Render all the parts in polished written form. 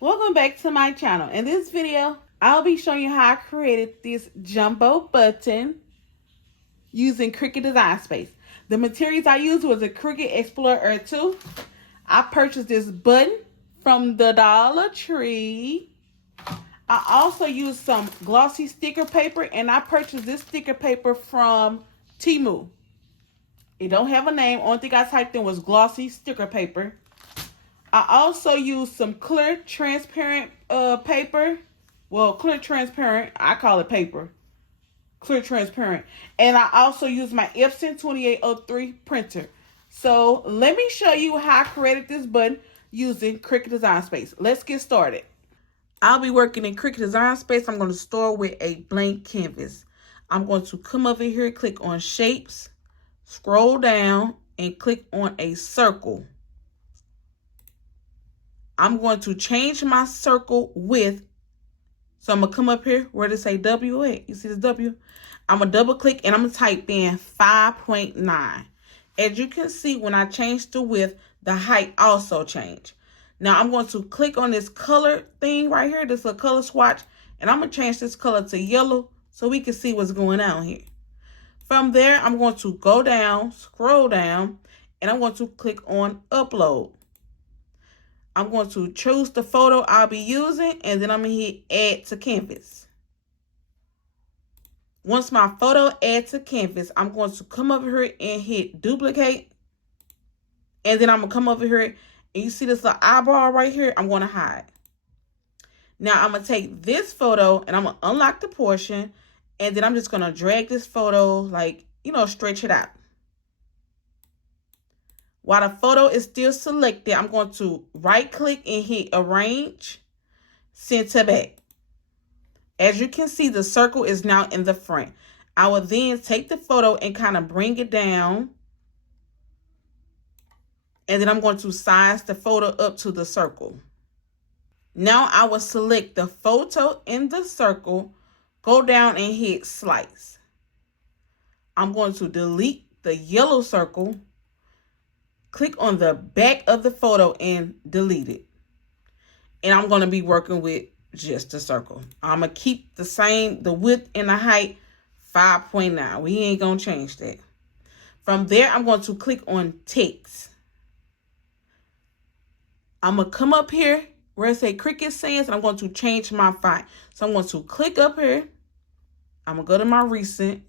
Welcome back to my channel. In this video, I'll be showing you how I created this jumbo button using Cricut Design Space. The materials I used was a Cricut Explorer 2. I purchased this button from the Dollar Tree. I also used some glossy sticker paper, and I purchased this sticker paper from Temu. It don't have a name. Only thing I typed in was glossy sticker paper. I also used some clear transparent paper. Well, clear transparent. I call it paper. Clear transparent. And I also used my Epson 2803 printer. So let me show you how I created this button using Cricut Design Space. Let's get started. I'll be working in Cricut Design Space. I'm going to start with a blank canvas. I'm going to come over here, click on Shapes, scroll down, and click on a circle. I'm going to change my circle width. So I'm going to come up here where they say W at. You see this W? I'm going to double click and I'm going to type in 5.9. As you can see, when I change the width, the height also changed. Now I'm going to click on this color thing right here. This is a color swatch. And I'm going to change this color to yellow so we can see what's going on here. From there, I'm going to go down, scroll down, and I'm going to click on Upload. I'm going to choose the photo I'll be using, and then I'm going to hit Add to Canvas. Once my photo adds to canvas, I'm going to come over here and hit Duplicate. And then I'm going to come over here, and you see this little eyeball right here? I'm going to hide. Now, I'm going to take this photo, and I'm going to unlock the portion, and then I'm just going to drag this photo, like, stretch it out. While the photo is still selected, I'm going to right-click and hit Arrange, Center Back. As you can see, the circle is now in the front. I will then take the photo and kind of bring it down. And then I'm going to size the photo up to the circle. Now I will select the photo in the circle, go down and hit Slice. I'm going to delete the yellow circle, click on the back of the photo and delete it. And I'm going to be working with just a circle. I'm going to keep the same, the width and the height, 5.9. We ain't going to change that. From there, I'm going to click on Text. I'm going to come up here where it say Cricut Sans, and I'm going to change my font. So I'm going to click up here. I'm going to go to my recent.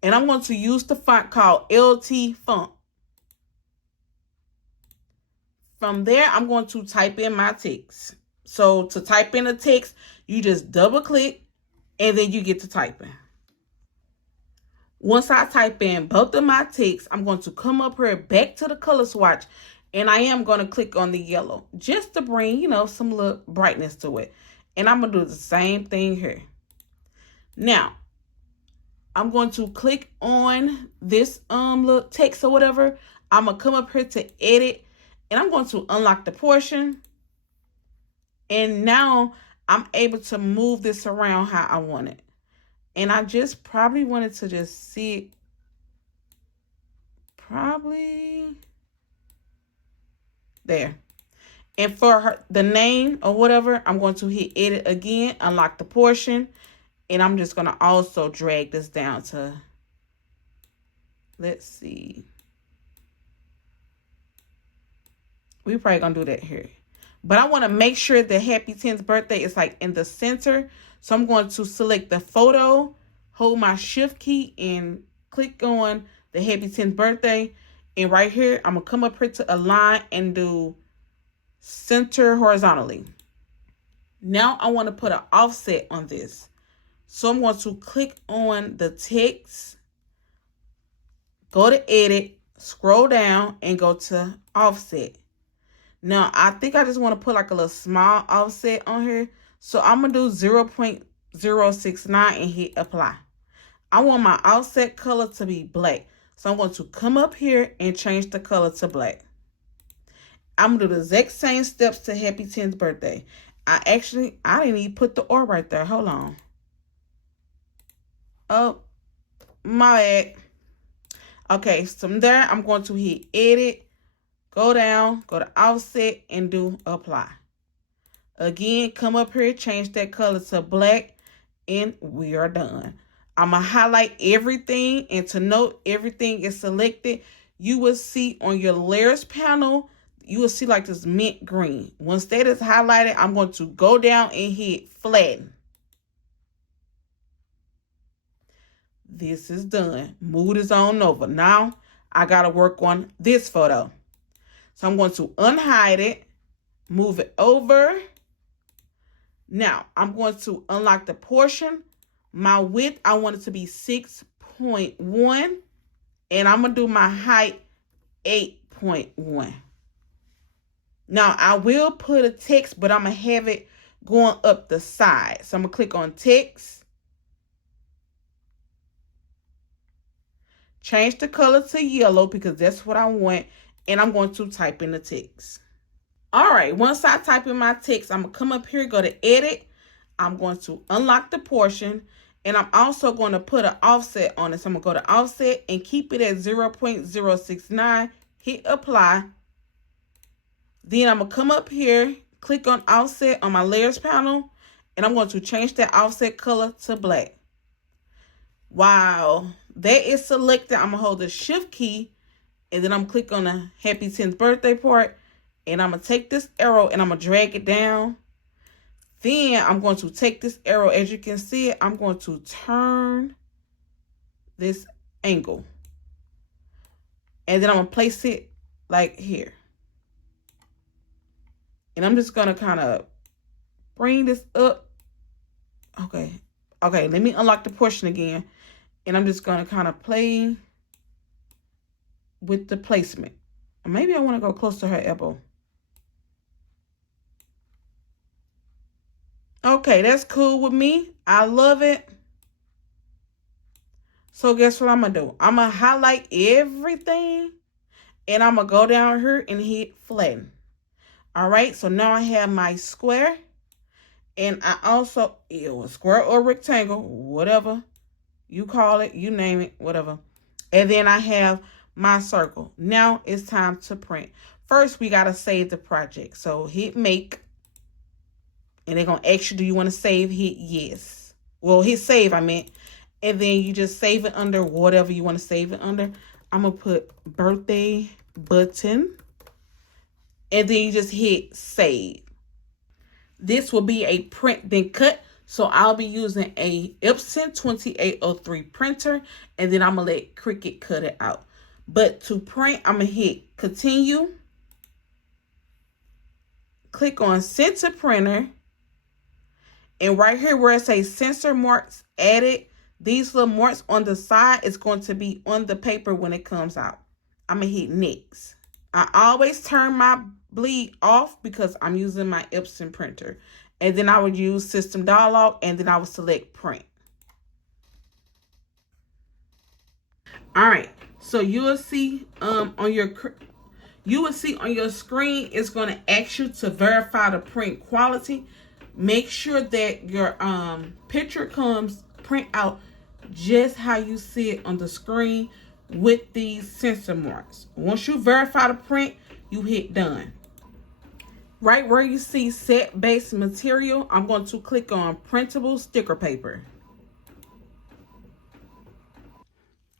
And I'm going to use the font called LT Font. From there, I'm going to type in my text. So to type in the text, you just double click and then you get to typing. Once I type in both of my texts, I'm going to come up here back to the color swatch, and I am going to click on the yellow just to bring, some little brightness to it. And I'm going to do the same thing here. Now, I'm going to click on this little text or whatever. I'm going to come up here to edit, and I'm going to unlock the portion. And now I'm able to move this around how I want it. And I just probably wanted to just see it. Probably there. And for the name or whatever, I'm going to hit edit again, unlock the portion. And I'm just going to also drag this down to, let's see. We're probably going to do that here. But I want to make sure the Happy 10th birthday is like in the center. So I'm going to select the photo, hold my shift key and click on the Happy 10th birthday. And right here, I'm going to come up here to align and do center horizontally. Now I want to put an offset on this. So I'm going to click on the text, go to edit, scroll down and go to offset. Now, I think I just want to put like a little small offset on here. So I'm going to do 0.069 and hit apply. I want my offset color to be black. So I'm going to come up here and change the color to black. I'm going to do the exact same steps to Happy 10th birthday. I didn't even put the R right there. Hold on. Oh, my bad. Okay, so from there, I'm going to hit edit, go down, go to offset, and do apply. Again, come up here, change that color to black, and we are done. I'm going to highlight everything, and to note everything is selected, you will see on your layers panel, you will see like this mint green. Once that is highlighted, I'm going to go down and hit flatten. This is done. Mood is on over. Now, I got to work on this photo. So I'm going to unhide it, move it over. Now, I'm going to unlock the portion. My width, I want it to be 6.1. And I'm going to do my height 8.1. Now, I will put a text, but I'm going to have it going up the side. So I'm going to click on text. Change the color to yellow because that's what I want. And I'm going to type in the text. All right, once I type in my text, I'm going to come up here, go to edit. I'm going to unlock the portion. And I'm also going to put an offset on it. So I'm going to go to offset and keep it at 0.069. Hit apply. Then I'm going to come up here, click on offset on my layers panel. And I'm going to change that offset color to black. While that is selected, I'm going to hold the shift key. And then I'm going to click on the happy 10th birthday part. And I'm going to take this arrow and I'm going to drag it down. Then I'm going to take this arrow, as you can see it, I'm going to turn this angle. And then I'm going to place it like here. And I'm just going to kind of bring this up. Okay, let me unlock the portion again. And I'm just going to kind of play with the placement. Maybe I want to go close to her elbow. Okay, that's cool with me. I love it. So guess what I'm going to do? I'm going to highlight everything. And I'm going to go down here and hit flatten. All right, so now I have my square. And I also, a square or rectangle, whatever you call it, you name it, whatever. And then I have my circle. Now it's time to print. First, we got to save the project. So hit make. And they're going to ask you, do you want to save? Hit yes. Well, hit save, I meant. And then you just save it under whatever you want to save it under. I'm going to put birthday button. And then you just hit save. This will be a print then cut. So I'll be using a Epson 2803 printer. And then I'm going to let Cricut cut it out. But to print, I'm going to hit continue. Click on send to printer. And right here where it says sensor marks added, these little marks on the side is going to be on the paper when it comes out. I'm going to hit next. I always turn my bleed off because I'm using my Epson printer. And then I would use system dialog and then I would select print. All right. So you will see on your screen, it's going to ask you to verify the print quality. Make sure that your picture comes print out just how you see it on the screen with these sensor marks. Once you verify the print, you hit done. Right where you see set base material, I'm going to click on printable sticker paper.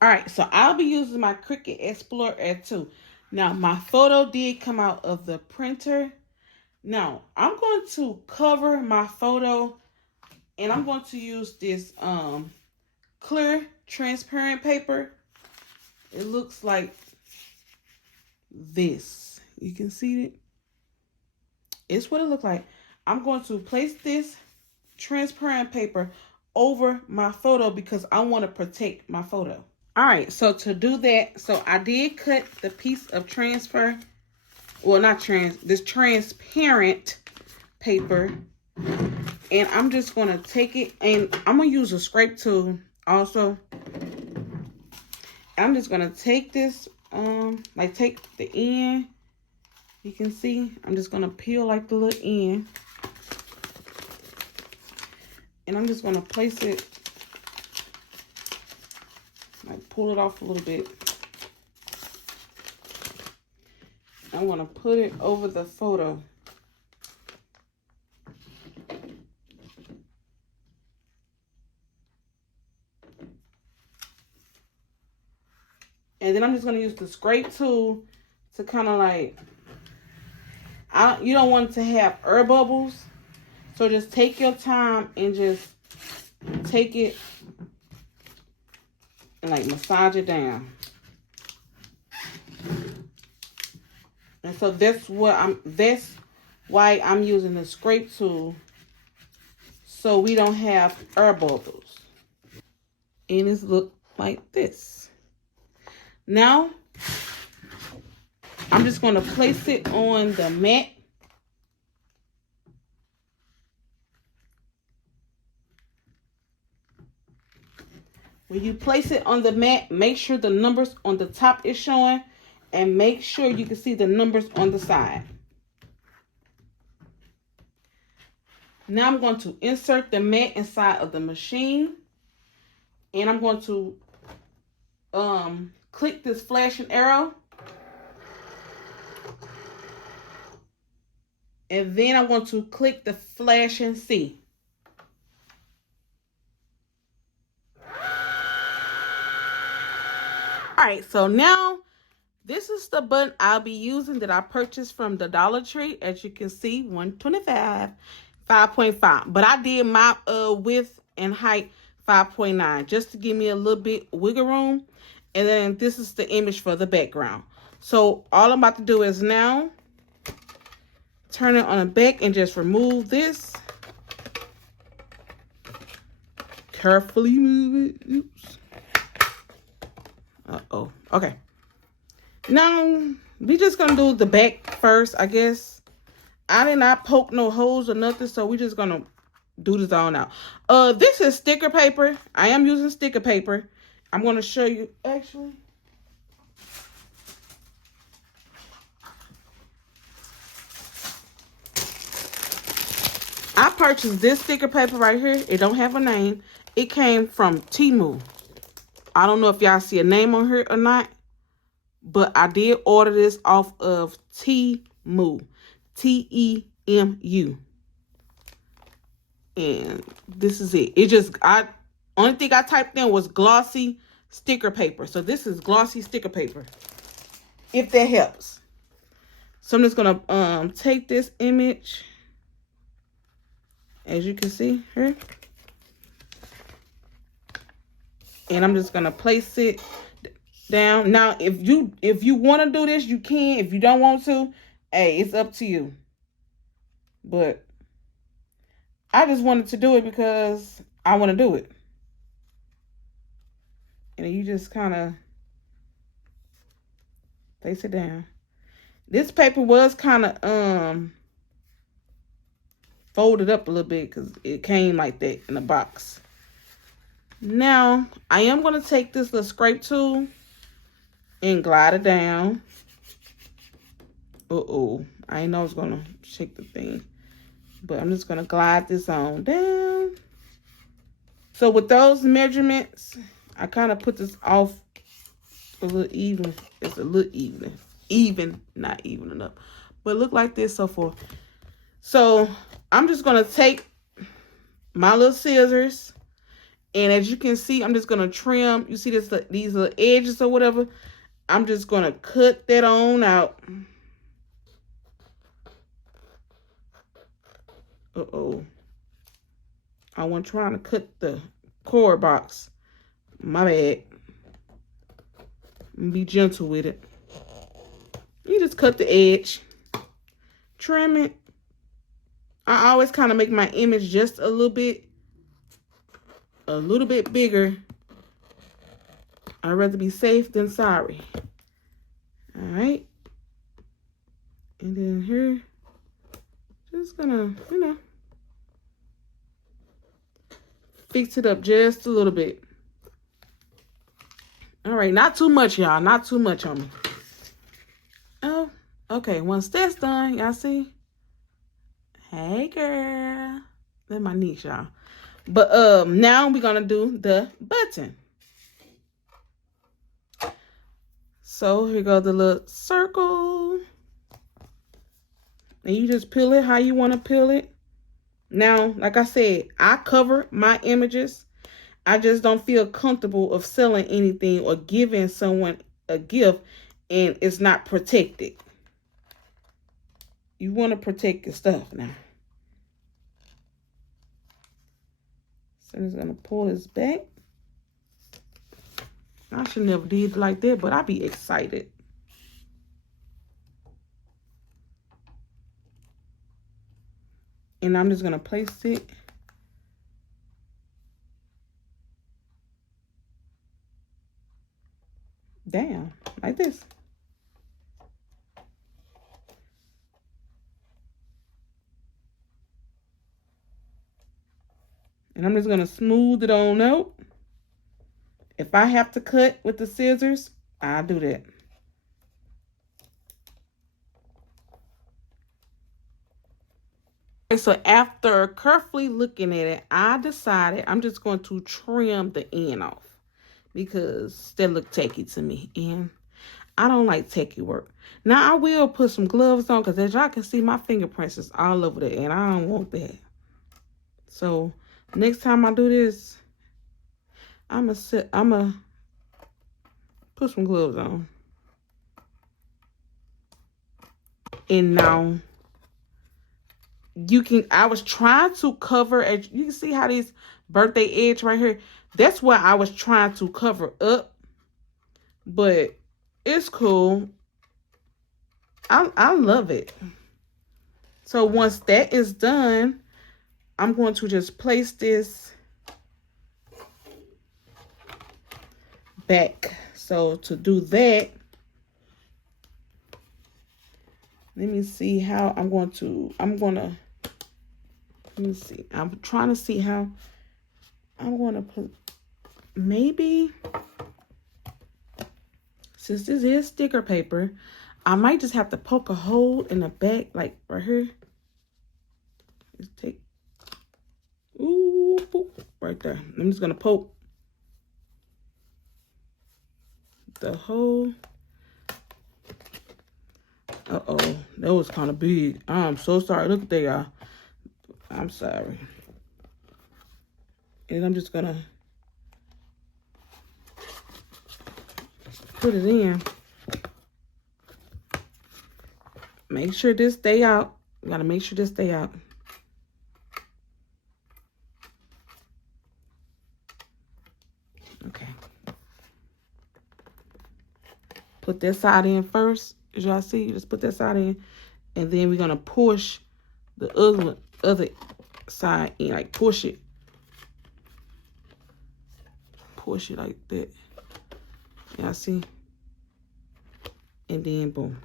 All right, so I'll be using my Cricut Explorer R2. Now, my photo did come out of the printer. Now, I'm going to cover my photo and I'm going to use this clear transparent paper. It looks like this. You can see it. It's what it looks like. I'm going to place this transparent paper over my photo because I want to protect my photo. All right, so to do that, so I did cut the piece of this transparent paper. And I'm just going to take it and I'm going to use a scrape tool also. I'm just going to take this, take the end. You can see, I'm just going to peel like the little end. And I'm just going to place it, pull it off a little bit. I'm going to put it over the photo. And then I'm just going to use the scrape tool to kind of like, you don't want it to have air bubbles. So just take your time and just take it and like massage it down. And so that's why I'm using the scrape tool, so we don't have air bubbles. And it's look like this. Now, I'm just going to place it on the mat. When you place it on the mat, make sure the numbers on the top is showing, and make sure you can see the numbers on the side. Now I'm going to insert the mat inside of the machine, and I'm going to click this flashing arrow, and then I'm going to click the flashing C. Alright, so now this is the button I'll be using that I purchased from the Dollar Tree. As you can see, 125, 5.5. But I did my width and height 5.9 just to give me a little bit wiggle room. And then this is the image for the background. So all I'm about to do is now turn it on the back and just remove this. Carefully move it. Oops. Uh-oh. Okay. Now, we just gonna do the back first, I guess. I did not poke no holes or nothing, so we just gonna do this all now. This is sticker paper. I am using sticker paper. I'm gonna show you, actually. I purchased this sticker paper right here. It don't have a name. It came from Temu. I don't know if y'all see a name on here or not, but I did order this off of Temu. Temu. And this is it. Only thing I typed in was glossy sticker paper. So this is glossy sticker paper, if that helps. So I'm just gonna take this image, as you can see here, and I'm just gonna place it down. Now, if you want to do this, you can. If you don't want to, hey, it's up to you. But I just wanted to do it because I want to do it. And you just kind of place it down. This paper was kind of folded up a little bit because it came like that in a box. Now, I am going to take this little scrape tool and glide it down. Uh-oh. I didn't know I was going to shake the thing. But I'm just going to glide this on down. So with those measurements, I kind of put this off a little even. It's a little even. Even, not even enough. But look like this so far. So I'm just going to take my little scissors. And as you can see, I'm just going to trim. You see these little edges or whatever. I'm just going to cut that on out. Uh-oh. I wasn't trying to cut the cord box. My bad. Be gentle with it. You just cut the edge. Trim it. I always kind of make my image just a little bit bigger. I'd rather be safe than sorry. All right. And then here, just gonna, fix it up just a little bit. All right, not too much, y'all. Not too much on me. Oh, okay. Once that's done, y'all see? Hey, girl. That's my niece, y'all. But now we're gonna do the button. So here go the little circle. And you just peel it how you want to peel it. Now, like I said, I cover my images. I just don't feel comfortable of selling anything or giving someone a gift and it's not protected. You want to protect your stuff now. So I'm just going to pull this back. I should never did it like that, but I be excited. And I'm just going to place it down like this. And I'm just going to smooth it on out. If I have to cut with the scissors, I'll do that. And so after carefully looking at it, I decided I'm just going to trim the end off because that look tacky to me. And I don't like tacky work. Now, I will put some gloves on because as y'all can see, my fingerprints is all over there. And I don't want that. So next time I do this, I'm going to put some gloves on. And now, I was trying to cover, as you can see how this birthday edge right here, that's what I was trying to cover up. But it's cool. I love it. So once that is done, I'm going to just place this back. So to do that, let me see how let me see. I'm trying to see how I'm going to put, maybe, since this is sticker paper, I might just have to poke a hole in the back, like right here. Let's take, ooh, boop, right there. I'm just going to poke the hole. Uh-oh, that was kind of big. I'm so sorry. Look at that, y'all. I'm sorry. And I'm just going to put it in. Make sure this stay out. You got to make sure this stay out. Okay. Put this side in first. As y'all see, just put that side in. And then we're going to push the other side in. Like push it. Push it like that. Y'all see? And then boom.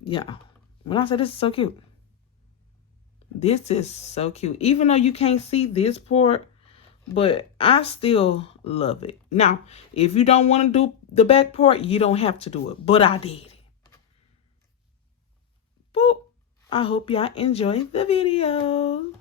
Yeah. When I say this is so cute. This is so cute. Even though you can't see this part, but I still love it. Now, if you don't want to do the back part, you don't have to do it. But I did it. Boop. I hope y'all enjoyed the video.